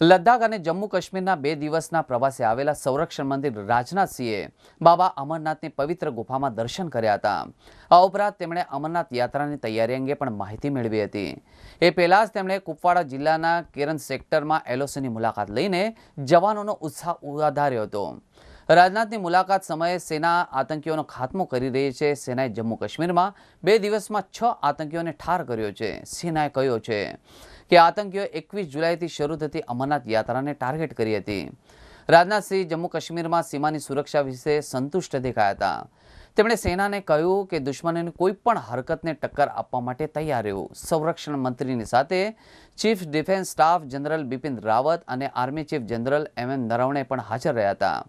લદ્દાખ અને જમ્મુ કાશ્મીરના 2 દિવસના પ્રવાસે આવેલા સંરક્ષણ મંત્રી રાજનાથસિંહે બાબા અમરનાથની પવિત્ર ગુફામાં દર્શન કર્યા હતા। આ ઉપરાંત તેમણે અમરનાથ યાત્રાની તૈયારી અંગે પણ માહિતી મેળવી હતી। એ પહેલા જ તેમણે કુપવાડા જિલ્લાના કેરન સેક્ટરમાં એલઓસીની મુલાકાત લઈને જવાનોનો ઉત્સાહ વધાર્યો હતો। રાજનાથની મુલાકાત સમયે સેના આતંકીઓનો ખાત્મો કરી રહી છે। સેનાએ જમ્મુ કાશ્મીરમાં 2 દિવસમાં 6 આતંકીઓને ઠાર કર્યો છે। સેનાએ કહ્યું છે કે આતંકીઓએ 21 જુલાઈથી શરૂ થતી અમરનાથ યાત્રાને ટાર્ગેટ કરી હતી। રાજનાથસિંહ જમ્મુ કાશ્મીરમાં સીમાની સુરક્ષા વિશે સંતુષ્ટ દેખાયા હતા। તેમણે સેનાને કહ્યું કે દુશ્મનોની કોઈપણ હરકતને ટક્કર આપવા માટે તૈયાર રહેવું। સંરક્ષણ મંત્રીની સાથે chief defence staff general Bipin Rawat અને army chief general M Naravane પણ હાજર રહ્યા હતા।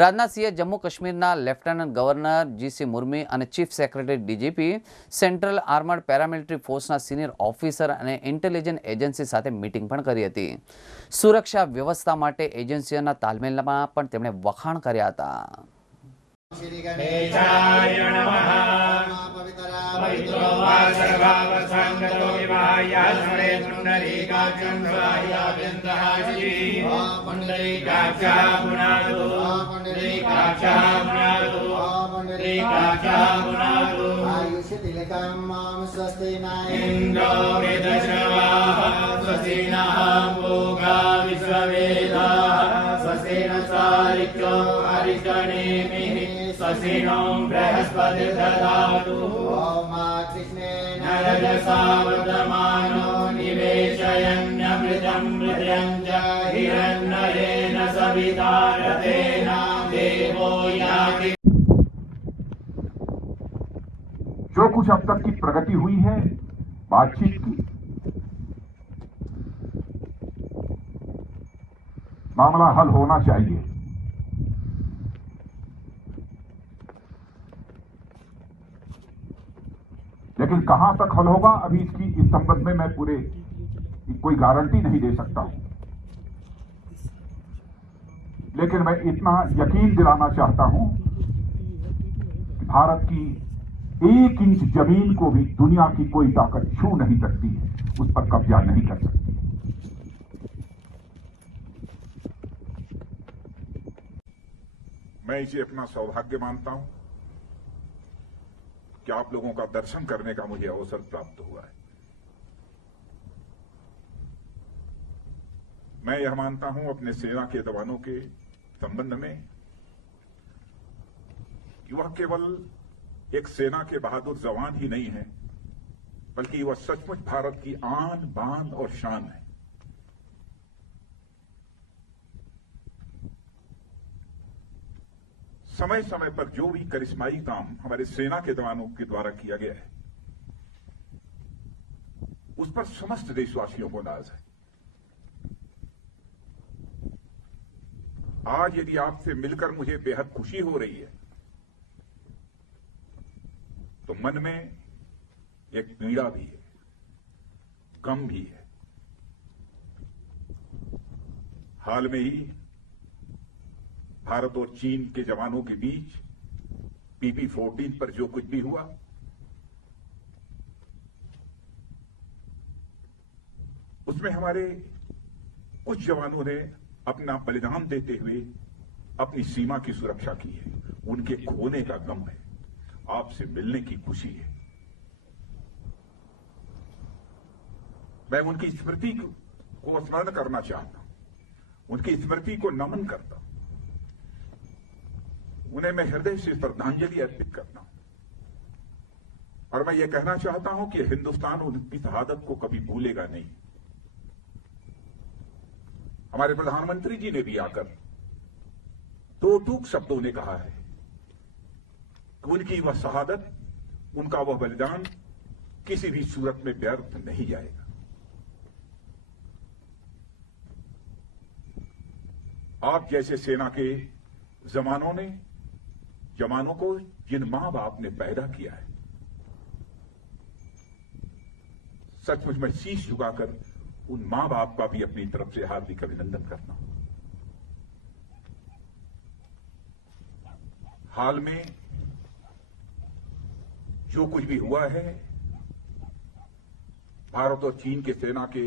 રાજનાથસિંહે જમ્મુ કાશ્મીરના લેફ્ટનન્ટ ગવર્નર જીસી મુર્મી અને chief secretary DGP central armoured paramilitary ફોર્સના સિનિયર ઓફિસર અને ઇન્ટેલિજન્સ એજન્સી સાથે મીટિંગ પણ કરી હતી। સુરક્ષા વ્યવસ્થા માટે એજન્સીઓના તાલમેલમાં પણ તેમણે વખાણ કર્યા હતા। पवित्रो वा सर्वावसंगतो विवाह्यास्मरे पुण्डरीकाक्षं स्वाह्याभ्यन्तराजी पुण्डरीकाक्षा पुनादु पुण्डरीकाक्षा पुनादु पुण्डरीकाक्षा पुनादु आयुष्य तिलकं मां स्वस्तिना इन्द्रो वेदश्रवाः स्वस्तिनः भोगा विश्ववेदाः स्वस्तिन सारिक्यो हरिष्ठनेमिः स्वस्तिनो बृहस्पति ददातु कृष्णेन रजसा वर्धमानो निवेशयन्नमृतं मृत्यं च हिरण्मयेन सविता रथेन देवो याति। जो कुछ अब तक की प्रगति हुई है बातचीत की, मामला हल होना चाहिए। लेकिन कहां तक हल होगा अभी इस संबंध में मैं पूरे कोई गारंटी नहीं दे सकता हूं। लेकिन मैं इतना यकीन दिलाना चाहता हूं कि भारत की 1 इंच जमीन को भी दुनिया की कोई ताकत छू नहीं सकती है, उस पर कब्जा नहीं कर सकती। मैं इसे अपना सौभाग्य मानता हूं कि आप लोगों का दर्शन करने का मुझे अवसर प्राप्त हुआ है। मैं यह मानता हूं अपने सेना के जवानों के संबंध में कि वह केवल एक सेना के बहादुर जवान ही नहीं है, बल्कि वह सचमुच भारत की आन बान और शान है। समय समय पर जो भी करिश्माई काम हमारे सेना के जवानों के द्वारा किया गया है, उस पर समस्त देशवासियों को नाज है। आज यदि आपसे मिलकर मुझे बेहद खुशी हो रही है, तो मन में एक पीड़ा भी है, गम भी है। हाल में ही भारत और चीन के जवानों के बीच PP-14 पर जो कुछ भी हुआ, उसमें हमारे कुछ जवानों ने अपना बलिदान देते हुए अपनी सीमा की सुरक्षा की है। उनके खोने का गम है, आपसे मिलने की खुशी है। मैं उनकी स्मृति को स्मरण करना चाहता हूं, उनकी स्मृति को नमन करता हूं, उन्हें मैं हृदय से श्रद्धांजलि अर्पित करता हूं। और मैं ये कहना चाहता हूं कि हिंदुस्तान उनकी शहादत को कभी भूलेगा नहीं। हमारे प्रधानमंत्री जी ने भी आकर 2 टूक शब्दों ने कहा है कि उनकी वह शहादत, उनका वह बलिदान किसी भी सूरत में व्यर्थ नहीं जाएगा। आप जैसे सेना के जवानों को जिन मां बाप ने पैदा किया है, सचमुच मैं शीश झुकाकर उन मां बाप का भी अपनी तरफ से हार्दिक अभिनंदन करता हूं। हाल में जो कुछ भी हुआ है, भारत और चीन के सेना के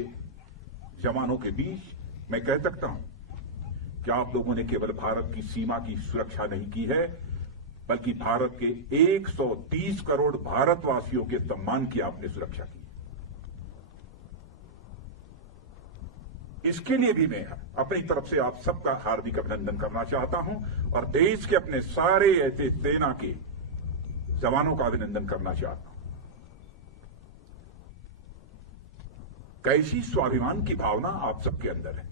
जवानों के बीच, मैं कह सकता हूं कि आप लोगों ने केवल भारत की सीमा की सुरक्षा नहीं की है, बल्कि भारत के 130 करोड़ भारतवासियों के सम्मान की आपने सुरक्षा की। इसके लिए भी मैं अपनी तरफ से आप सबका हार्दिक अभिनंदन करना चाहता हूं और देश के अपने सारे ऐसे सेना के जवानों का अभिनंदन करना चाहता हूं। कैसी स्वाभिमान की भावना आप सबके अंदर है।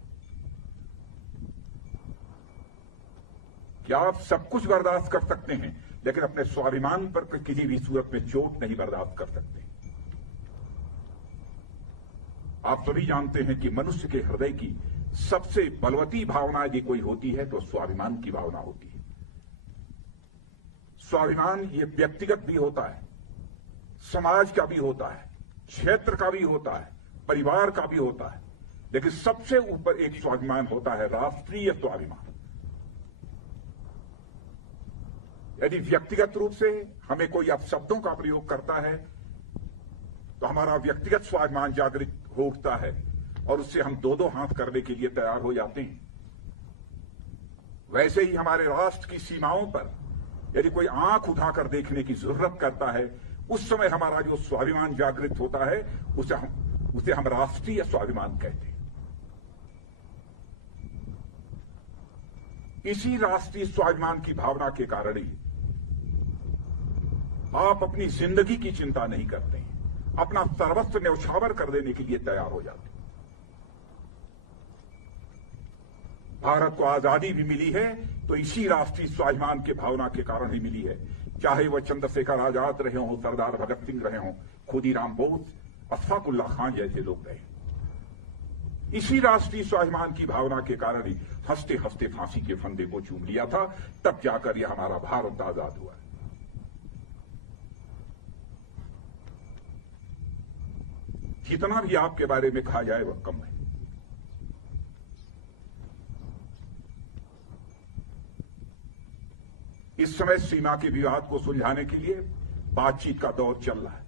क्या आप सब कुछ बर्दाश्त कर सकते हैं, लेकिन अपने स्वाभिमान पर किसी भी सूरत में चोट नहीं बर्दाश्त कर सकते। आप सभी जानते हैं कि मनुष्य के हृदय की सबसे बलवती भावना यदि कोई होती है तो स्वाभिमान की भावना होती है। स्वाभिमान ये व्यक्तिगत भी होता है, समाज का भी होता है, क्षेत्र का भी होता है, परिवार का भी होता है, लेकिन सबसे ऊपर एक स्वाभिमान होता है, राष्ट्रीय स्वाभिमान। यदि व्यक्तिगत रूप से हमें कोई अपशब्दों का प्रयोग करता है तो हमारा व्यक्तिगत स्वाभिमान जागृत हो उठता है और उससे हम दो दो हाथ करने के लिए तैयार हो जाते हैं। वैसे ही हमारे राष्ट्र की सीमाओं पर यदि कोई आंख उठाकर देखने की जरूरत करता है, उस समय हमारा जो स्वाभिमान जागृत होता है उसे हम राष्ट्रीय स्वाभिमान कहते हैं। इसी राष्ट्रीय स्वाभिमान की भावना के कारण ही आप अपनी जिंदगी की चिंता नहीं करते हैं, अपना सर्वस्व न्यौछावर कर देने के लिए तैयार हो जाते हैं। भारत को आजादी भी मिली है तो इसी राष्ट्रीय स्वाभिमान के भावना के कारण ही मिली है। चाहे वह चंद्रशेखर आजाद रहे हों, सरदार भगत सिंह रहे हों, खुदीराम बोस, अशफाकुल्ला खान जैसे लोग रहे। इसी राष्ट्रीय स्वाभिमान की भावना के कारण ही हंसते हंसते फांसी के फंदे को चूम लिया था, तब जाकर यह हमारा भारत आजाद हुआ। जितना भी आपके बारे में कहा जाए वह कम है। इस समय सीमा के विवाद को सुलझाने के लिए बातचीत का दौर चल रहा है।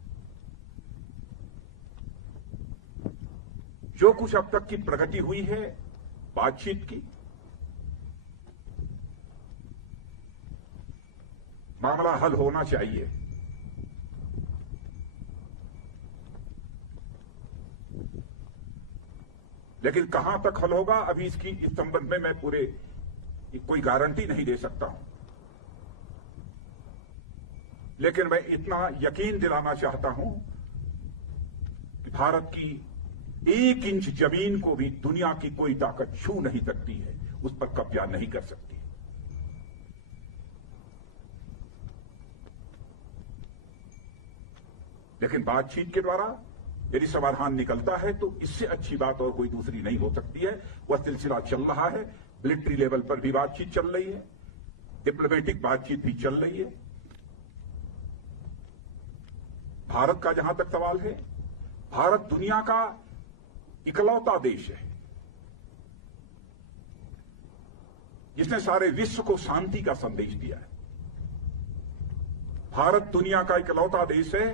जो कुछ अब तक की प्रगति हुई है बातचीत की, मामला हल होना चाहिए। लेकिन कहां तक हल होगा अभी इस संबंध में मैं कोई गारंटी नहीं दे सकता हूं। लेकिन मैं इतना यकीन दिलाना चाहता हूं कि भारत की 1 इंच जमीन को भी दुनिया की कोई ताकत छू नहीं सकती है, उस पर कब्जा नहीं कर सकती। लेकिन बातचीत के द्वारा यदि समाधान निकलता है तो इससे अच्छी बात और कोई दूसरी नहीं हो सकती है। वह सिलसिला चल रहा है, मिलिट्री लेवल पर भी बातचीत चल रही है, डिप्लोमेटिक बातचीत भी चल रही है। भारत का जहां तक सवाल है, भारत दुनिया का इकलौता देश है जिसने सारे विश्व को शांति का संदेश दिया है। भारत दुनिया का इकलौता देश है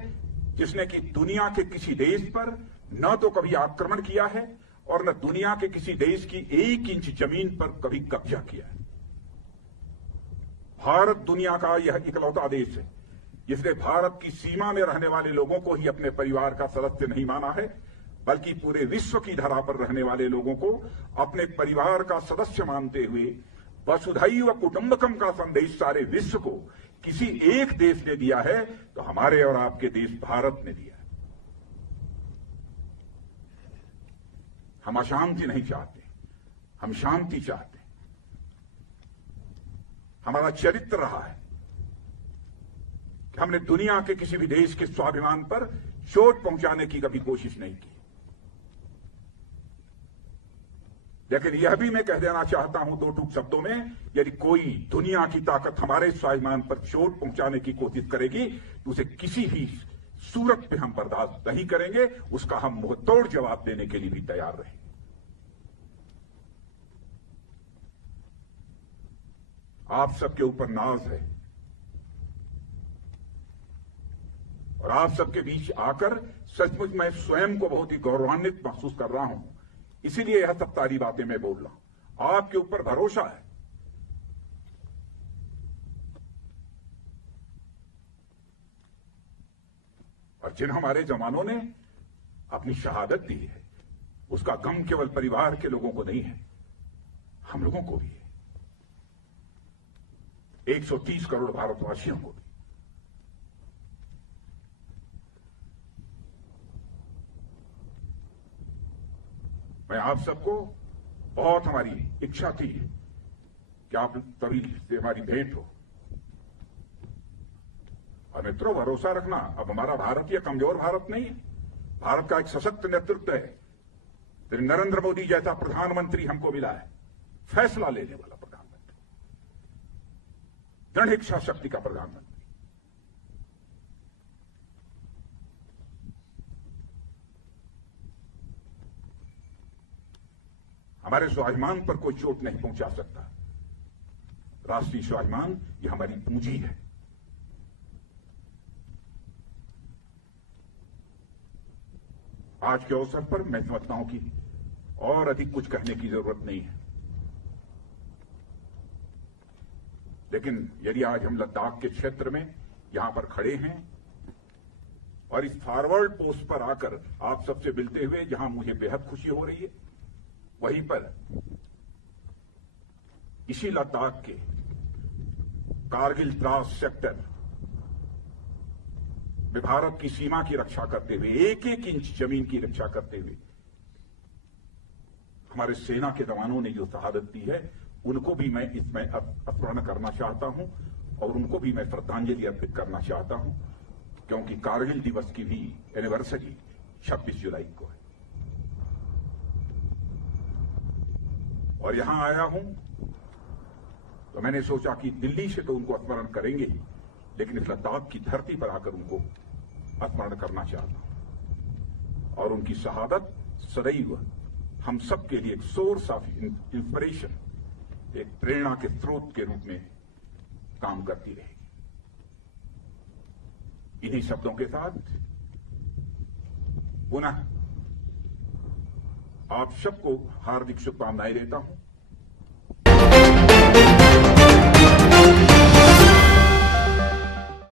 जिसने कि दुनिया के किसी देश पर न तो कभी आक्रमण किया है और न दुनिया के किसी देश की 1 इंच जमीन पर कभी कब्जा किया है। भारत दुनिया का यह इकलौता देश है जिसने भारत की सीमा में रहने वाले लोगों को ही अपने परिवार का सदस्य नहीं माना है, बल्कि पूरे विश्व की धरा पर रहने वाले लोगों को अपने परिवार का सदस्य मानते हुए वसुधैव कुटुंबकम का संदेश सारे विश्व को किसी एक देश ने दिया है तो हमारे और आपके देश भारत ने दिया है। हम अशांति नहीं चाहते, हम शांति चाहते हैं। हमारा चरित्र रहा है कि हमने दुनिया के किसी भी देश के स्वाभिमान पर चोट पहुंचाने की कभी कोशिश नहीं की। लेकिन यह भी मैं कह देना चाहता हूं 2 टूक शब्दों में, यदि कोई दुनिया की ताकत हमारे स्वाभिमान पर चोट पहुंचाने की कोशिश करेगी तो उसे किसी भी सूरत पे हम बर्दाश्त नहीं करेंगे, उसका हम मुंहतोड़ जवाब देने के लिए भी तैयार रहेंगे। आप सबके ऊपर नाज है और आप सबके बीच आकर सचमुच मैं स्वयं को बहुत ही गौरवान्वित महसूस कर रहा हूं इसीलिए यह सब सारी बातें मैं बोल रहा हूं। आपके ऊपर भरोसा है। और जिन हमारे जवानों ने अपनी शहादत दी है, उसका गम केवल परिवार के लोगों को नहीं है, हम लोगों को भी है, 130 करोड़ भारतवासियों को भी। मैं आप सबको, बहुत हमारी इच्छा थी कि आप तभी से हमारी भेंट हो। और मित्रों, भरोसा रखना, अब हमारा भारत यह कमजोर भारत नहीं है। भारत का एक सशक्त नेतृत्व है। श्री नरेंद्र मोदी जैसा प्रधानमंत्री हमको मिला है, फैसला लेने वाला प्रधानमंत्री, दृढ़ इच्छा शक्ति का प्रधानमंत्री। हमारे स्वाभिमान पर कोई चोट नहीं पहुंचा सकता। राष्ट्रीय स्वाभिमान यह हमारी पूंजी है। आज के अवसर पर मैं समझता हूं कि और अधिक कुछ कहने की जरूरत नहीं है, लेकिन यदि आज हम लद्दाख के क्षेत्र में यहां पर खड़े हैं और इस फॉरवर्ड पोस्ट पर आकर आप सबसे मिलते हुए जहां मुझे बेहद खुशी हो रही है, वहीं पर इसी लद्दाख के कारगिल द्रास सेक्टर में भारत की सीमा की रक्षा करते हुए, एक एक इंच जमीन की रक्षा करते हुए हमारे सेना के जवानों ने जो शहादत दी है, उनको भी मैं इसमें स्मरण करना चाहता हूं और उनको भी मैं श्रद्धांजलि अर्पित करना चाहता हूं, क्योंकि कारगिल दिवस की भी एनिवर्सरी 26 जुलाई को है। और यहां आया हूं तो मैंने सोचा कि दिल्ली से तो उनको स्मरण करेंगे ही, लेकिन इस लद्दाख की धरती पर आकर उनको स्मरण करना चाहता हूं। और उनकी शहादत सदैव हम सब के लिए एक सोर्स ऑफ इंस्पिरेशन, एक प्रेरणा के स्रोत के रूप में काम करती रहेगी। इन्हीं शब्दों के साथ पुनः आप सबको हार्दिक शुभकामनाएं देता हूं।